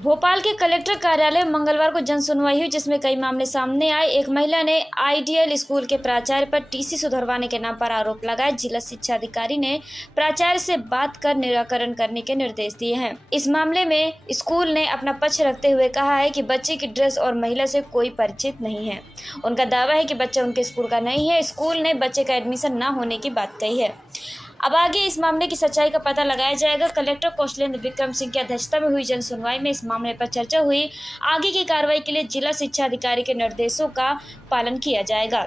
भोपाल के कलेक्टर कार्यालय में मंगलवार को जन सुनवाई हुई, जिसमें कई मामले सामने आए। एक महिला ने आइडियल स्कूल के प्राचार्य पर टीसी सुधरवाने के नाम पर आरोप लगाए। जिला शिक्षा अधिकारी ने प्राचार्य से बात कर निराकरण करने के निर्देश दिए हैं। इस मामले में स्कूल ने अपना पक्ष रखते हुए कहा है कि बच्चे की ड्रेस और महिला से कोई परिचित नहीं है। उनका दावा है कि बच्चा उनके स्कूल का नहीं है। स्कूल ने बच्चे का एडमिशन न होने की बात कही है। अब आगे इस मामले की सच्चाई का पता लगाया जाएगा। कलेक्टर कौशलेंद्र विक्रम सिंह की अध्यक्षता में हुई जन सुनवाई में इस मामले पर चर्चा हुई। आगे की कार्रवाई के लिए जिला शिक्षा अधिकारी के निर्देशों का पालन किया जाएगा।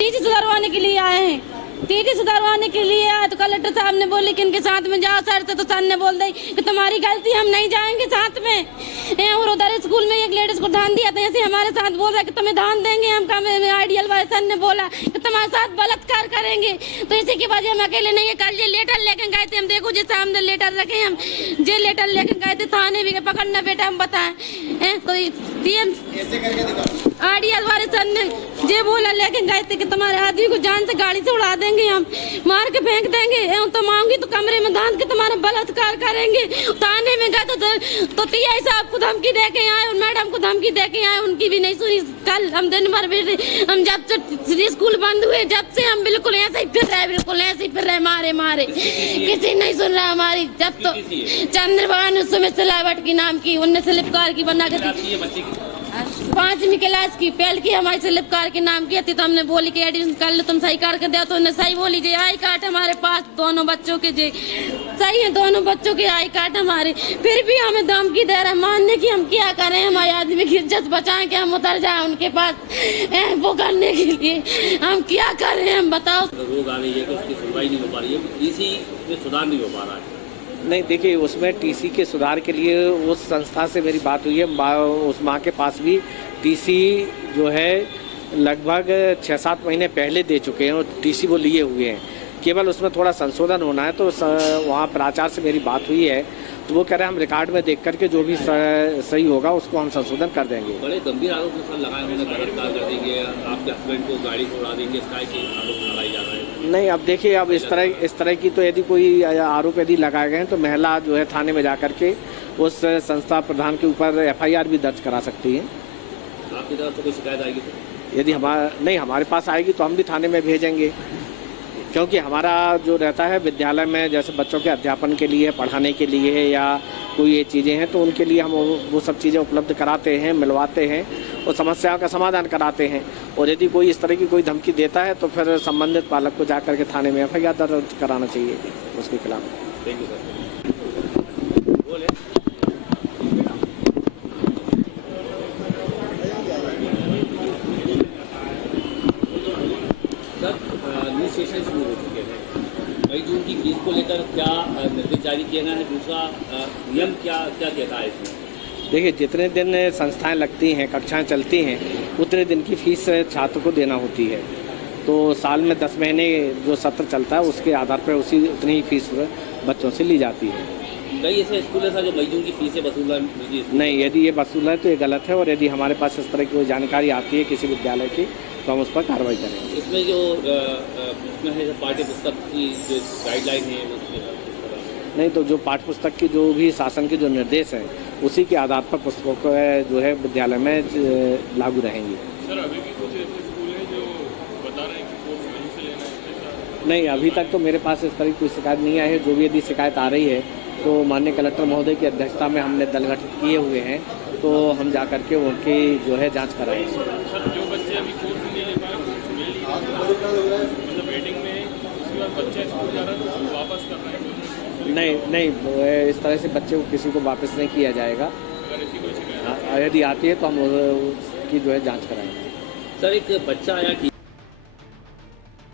टीसी सुधारवाने के लिए आए हैं। टीसी सुधारवाने के लिए आए तो कलेक्टर साहब ने बोले कि इनके साथ में जाओ सर से, तो सर ने बोल दी कि तुम्हारी गलती, हम नहीं जाएंगे साथ में। और उधर स्कूल में एक लेडीज को ध्यान दिया था, ऐसे हमारे साथ बोल रहा कि तुम्हें ध्यान देंगे। हम आइडियल वाले सर ने बोला कि तुम्हारे साथ बलात्कार करेंगे। तो इसी की वजह हम अकेले नहीं है। कल ये लेटर लेकर गए थे, हम देखो जैसे हमने लेटर रखे, हम ये लेटर लेकर गए थे थाने भी पकड़ना बेटा, हम बताएं। तो आइडियल वाले सर ने ये बोला लेके गए थे कि तुम्हारे आदमी को जान से गाड़ी से उड़ा देंगे, हम मार के फेंक देंगे। तो मांगी तो कमरे में धान के तुम्हारा बलात्कार करेंगे। थाने में गए तो टीआई साहब को धमकी दे के आए और मैडम को धमकी दे के आए, उनकी भी नहीं सुनी। कल हम दिन भर हम जब से स्कूल बंद हुए जब से हम बिल्कुल ऐसे ही फिर रहे, बिल्कुल ऐसे ही फिर रहे, मारे किसी नहीं सुन रहा हमारी। जब तो चंद्रभान सुमित सिलावट की नाम की, उनने स्लिपकार की बना के 5वीं क्लास की पहल की हमारे स्लिपकार के नाम की थी। तो हमने बोली कि एडमिशन कर लो, तुम सही करके दो। तो उन्हें सही बोली जी, आई कार्ड हमारे पास दोनों बच्चों के जी सही है, दोनों बच्चों के आई कार्ड हमारे। फिर भी हमें धमकी दे रहे, मानने की हम क्या करें, हमारे आदमी की इज्जत बचाएं कि हम उतर जाए उनके पास वो करने के लिए, हम क्या करें, हम बताओ। रोग आ रही है कि उसकी सुनवाई नहीं हो पा रही है, इसी में सुधार नहीं हो पा रहा है। नहीं, देखिए उसमें टीसी के सुधार के लिए उस संस्था से मेरी बात हुई है। उस माँ के पास भी टीसी जो है लगभग 6-7 महीने पहले दे चुके हैं और टीसी वो लिए हुए हैं। केवल उसमें थोड़ा संशोधन होना है। तो वहाँ प्राचार्य से मेरी बात हुई है, तो वो कह रहे हैं हम रिकॉर्ड में देख करके जो भी सही होगा उसको हम संशोधन कर देंगे। बड़े गंभीर आरोप लगाए उन्होंने, बलात्कार कर देंगे, आपके हस्बैंड को गाड़ी से उड़ा देंगे, इसका आरोप लगाया जा रहा है। नहीं, अब देखिए, अब इस तरह की तो यदि कोई आरोप यदि लगाए गए हैं तो महिला जो है थाने में जा करके उस संस्था प्रधान के ऊपर FIR भी दर्ज करा सकती है। आपकी तरफ से कोई शिकायत आएगी तो? यदि हमारे पास आएगी तो हम भी थाने में भेजेंगे, क्योंकि हमारा जो रहता है विद्यालय में जैसे बच्चों के अध्यापन के लिए, पढ़ाने के लिए या कोई ये चीज़ें हैं तो उनके लिए हम वो सब चीज़ें उपलब्ध कराते हैं, मिलवाते हैं और समस्याओं का समाधान कराते हैं। और यदि कोई इस तरह की कोई धमकी देता है तो फिर संबंधित पालक को जा करके थाने में FIR दर्ज कराना चाहिए उसके खिलाफ। Thank you sir. बोले न्यूज स्टेशन शुरू हो चुके हैं। मई जून की फीस को लेकर क्या निर्देश जारी किया गया है? दूसरा नियम क्या कहता है इसमें? देखिए, जितने दिन संस्थाएं लगती हैं, कक्षाएं चलती हैं, उतने दिन की फीस छात्र को देना होती है। तो साल में 10 महीने जो सत्र चलता है उसके आधार पर उतनी ही फीस बच्चों से ली जाती है। कई ऐसे स्कूल है जो मई जून की फीसें वसूल नहीं, यदि ये वसूल है तो ये गलत है। और यदि हमारे पास इस तरह की कोई जानकारी आती है किसी विद्यालय की तो हम उस पर कार्रवाई करेंगे। इसमें जो इसमें है पाठ्य पुस्तक की जो गाइडलाइन है नहीं, तो जो पाठ्य पुस्तक की जो भी शासन के जो निर्देश हैं उसी के आधार पर पुस्तकों को जो है विद्यालय में लागू रहेंगी। सर, अभी भी कुछ ऐसे स्कूल हैं जो बता रहे हैं कि कोर्स वहीं से लेना है? नहीं, अभी तक तो मेरे पास इस तरह की कोई शिकायत नहीं आई है। जो भी यदि शिकायत आ रही है तो माननीय कलेक्टर महोदय की अध्यक्षता में हमने दल गठित किए हुए हैं, तो हम जा करके उनकी जो है जांच कराएंगे। सर, जो बच्चे अभी कोर्स नहीं ले पा रहे, कोर्स मिल नहीं रहा, मतलब वेटिंग में, उसके बाद बच्चा स्कूल जा रहा है तो वापस कर रहे हैं? नहीं, इस तरह से बच्चे को किसी को वापस नहीं किया जाएगा। अगर ऐसी कोई शिकायत यदि आती है तो हम उसकी जो है जाँच कराएंगे। सर, एक बच्चा आया